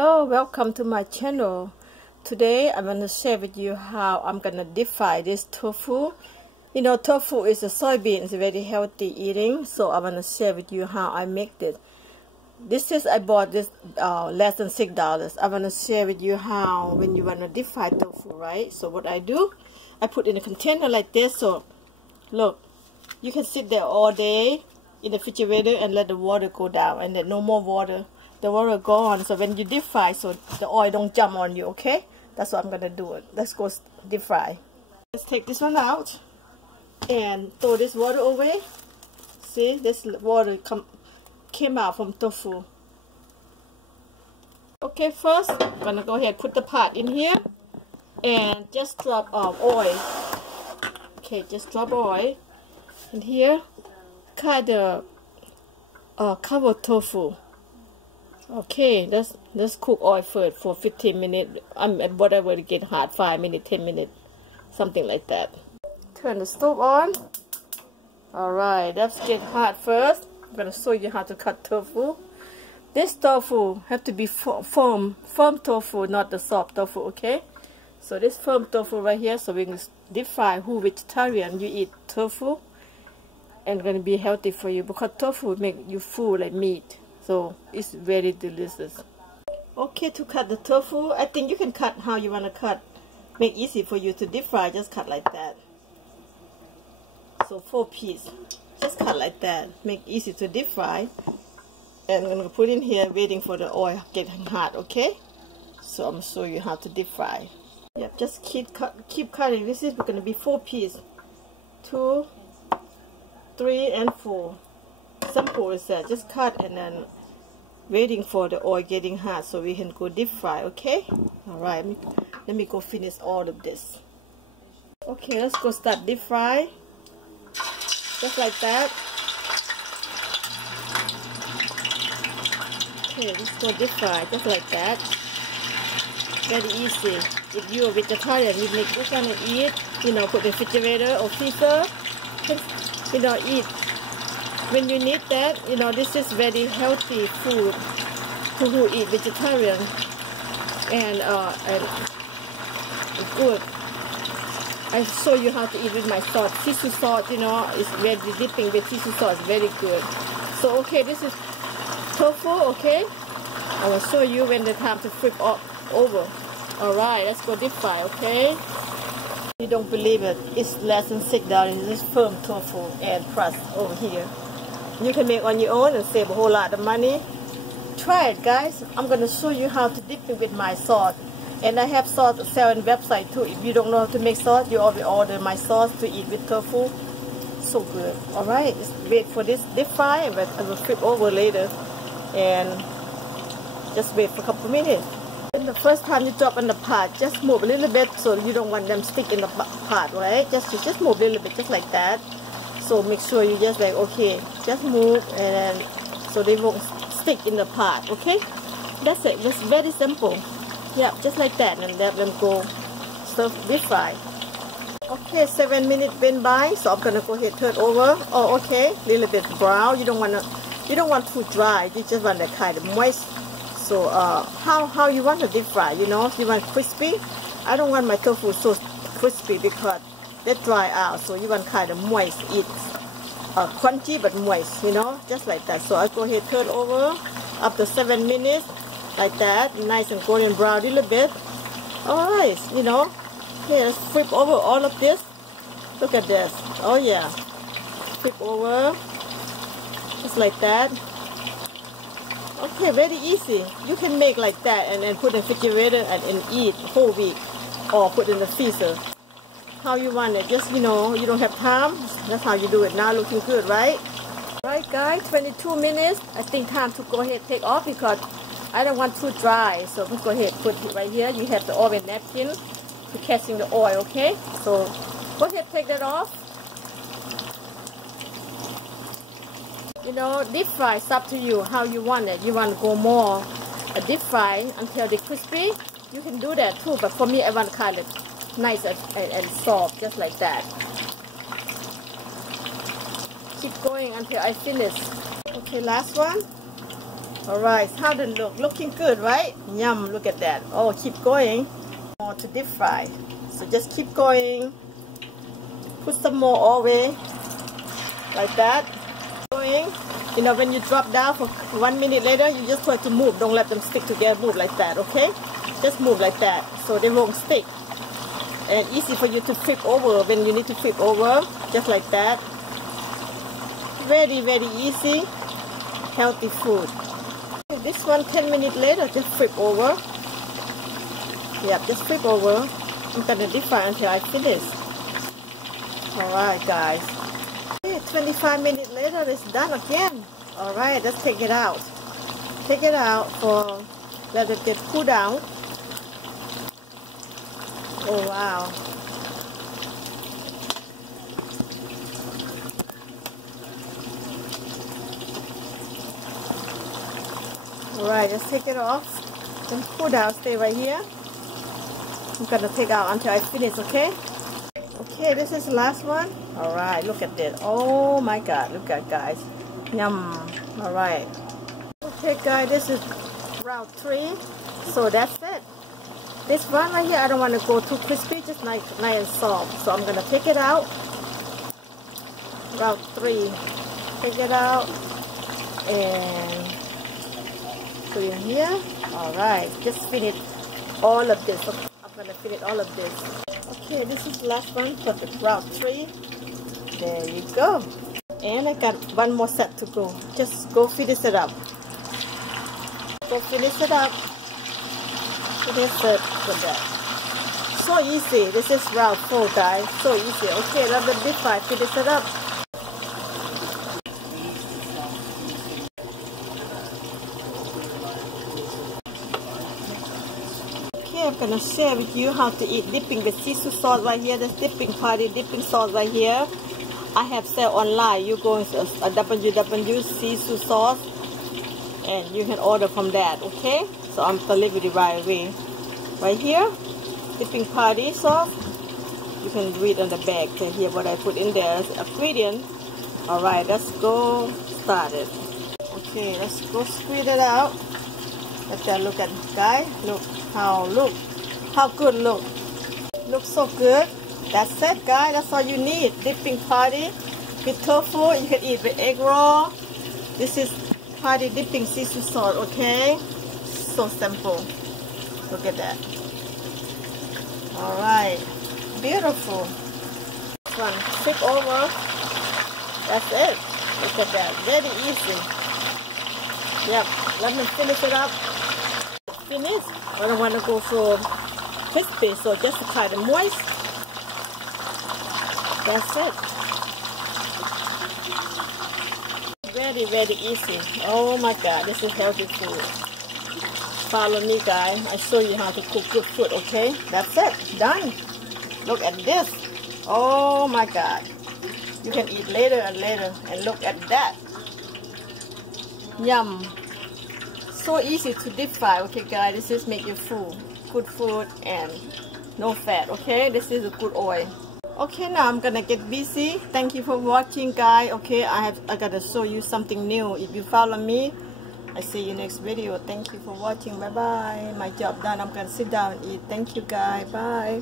Hello, welcome to my channel. Today I'm going to share with you how I'm going to deep fry this tofu. You know, tofu is a soybean, it's very healthy eating, so I'm going to share with you how I make it. I bought this less than $6. I'm going to share with you how when you want to deep fry tofu, right? So what I do, I put in a container like this. So look, you can sit there all day in the refrigerator and let the water go down, and then no more water. The water gone, so when you deep fry, so the oil don't jump on you, okay? That's what I'm gonna do it. Let's go deep fry. Let's take this one out and throw this water away. See, this water came out from tofu. Okay, first I'm gonna go ahead and put the pot in here and just drop oil. Okay, just drop oil in here. Kind of cover tofu. Okay, let's cook oil first for 15 minutes. Whatever to get hot, 5 minutes, 10 minutes, something like that. Turn the stove on. Alright, let's get hot first. I'm gonna show you how to cut tofu. This tofu have to be firm tofu, not the soft tofu, okay? So this firm tofu right here, so we can deep fry. Who vegetarian, you eat tofu, and gonna be healthy for you because tofu make you full like meat. So it's very delicious. Okay, to cut the tofu, I think you can cut how you want to cut. Make easy for you to deep fry, just cut like that. So 4 pieces, just cut like that. Make easy to deep fry. And I'm going to put in here waiting for the oil getting hot, okay? So I'm going to show you how to deep fry. Yep, just keep cutting. This is going to be 4 pieces. 2, 3, and 4. Simple as that. Just cut and then waiting for the oil getting hot so we can go deep fry, okay? Alright, let me go finish all of this. Okay, let's go start deep fry. Just like that. Okay, let's go deep fry just like that. Very easy. If you're a vegetarian, you make this one and eat, you know, put in the refrigerator or freezer, you know, eat. When you need that, you know, this is very healthy food to who eat vegetarian, and good. I show you how to eat with my sauce. Tofu sauce, you know, is very dipping with tofu sauce, very good. So okay, this is tofu, okay? I will show you when the time to flip over. Alright, let's go deep fry, okay? You don't believe it, it's less than $6. This firm tofu and crust over here. You can make on your own and save a whole lot of money. Try it, guys. I'm going to show you how to dip it with my sauce. And I have sauce selling website too. If you don't know how to make sauce, you always order my sauce to eat with tofu. So good. Alright, wait for this deep fry, but I will flip over later. And just wait for a couple minutes. And the first time you drop in the pot, just move a little bit so you don't want them stick in the pot, right? Just move a little bit, just like that. So make sure you just like, okay, just move and then so they won't stick in the pot, okay? That's it, just very simple. Yeah, just like that, and let them go stir deep fry. Okay, 7 minutes went by, so I'm gonna go ahead and turn over. Oh, okay, little bit brown. You don't want too dry. You just want that kind of moist. So how you want to deep fry? You know, if you want crispy. I don't want my tofu so crispy because they dry out, so you want kind of moist. It's crunchy but moist, you know, just like that. So I go ahead turn over after 7 minutes, like that, nice and golden brown a little bit. Alright, you know, okay, let's flip over all of this. Look at this. Oh yeah, flip over just like that. Okay, very easy. You can make like that and then put in the refrigerator and eat whole week, or put in the freezer. How you want it, just, you know, you don't have time, that's how you do it. Now looking good, right? Right, guys, 22 minutes. I think time to go ahead and take off because I don't want too dry. So let's go ahead and put it right here. You have the oven napkin to catching the oil, okay? So go ahead and take that off. You know, deep fry, it's up to you how you want it. You want to go more deep fry until they're crispy, you can do that too, but for me I want kind of nice and soft, just like that. Keep going until I finish. Okay, last one. Alright, how does it look? Looking good, right? Yum, look at that. Oh, keep going. More to deep fry. So just keep going. Put some more all the way. Like that. Going. You know, when you drop down for 1 minute later, you just try to move. Don't let them stick together. Move like that, okay? Just move like that so they won't stick. And easy for you to flip over when you need to flip over. Just like that. Very, very easy. Healthy food. This one 10 minutes later, just flip over. Yep, just flip over. I'm gonna deep fry until I finish. Alright guys. Okay, 25 minutes later, it's done again. Alright, let's take it out. Take it out for let it get cool down. Oh wow. Alright, just take it off. Then cool down, stay right here. I'm gonna take out until I finish, okay? Okay, this is the last one. Alright, look at this. Oh my god, look at guys. Yum. Alright. Okay guys, this is round 3. So that's it. This one right here, I don't want to go too crispy, just nice and soft. So I'm gonna take it out. Round 3. Take it out. And put it in here. Alright, just finish all of this. Okay, I'm gonna finish all of this. Okay, this is the last one for the round 3. There you go. And I got one more set to go. Just go finish it up. Go finish it up. Finish it with that. So easy. This is round 4 guys. So easy. Okay, let them deep fry. Finish it up. I'm gonna share with you how to eat dipping with seafood sauce right here. This dipping party dipping sauce right here. I have sell online. You go to www seafood sauce and you can order from that. Okay, so I'm delivery right away. Right here, dipping party sauce. You can read on the back. Okay, here what I put in there is ingredient. All right, let's go start it. Okay, let's go squeeze it out. Let that look at guys. Look how good look. Looks so good. That's it guys. That's all you need. Dipping party with tofu. You can eat with egg roll. This is party dipping seafood sauce. Okay, so simple. Look at that. All right, beautiful. One flip over. That's it. Look at that. Very easy. Yep. Let me finish it up. Finish. I don't want to go so crispy, so just to kind of moist. That's it. Very, very easy. Oh my god, this is healthy food. Follow me guys. I show you how to cook good food, okay? That's it. Done. Look at this. Oh my god. You can eat later and later. And look at that. Yum. So easy to deep fry. Okay guys, this is make you full. Good food and no fat. Okay, this is a good oil. Okay, now I'm gonna get busy. Thank you for watching guys. Okay, I gotta show you something new. If you follow me, I see you next video. Thank you for watching. Bye bye. My job done. I'm gonna sit down and eat. Thank you guys. Bye.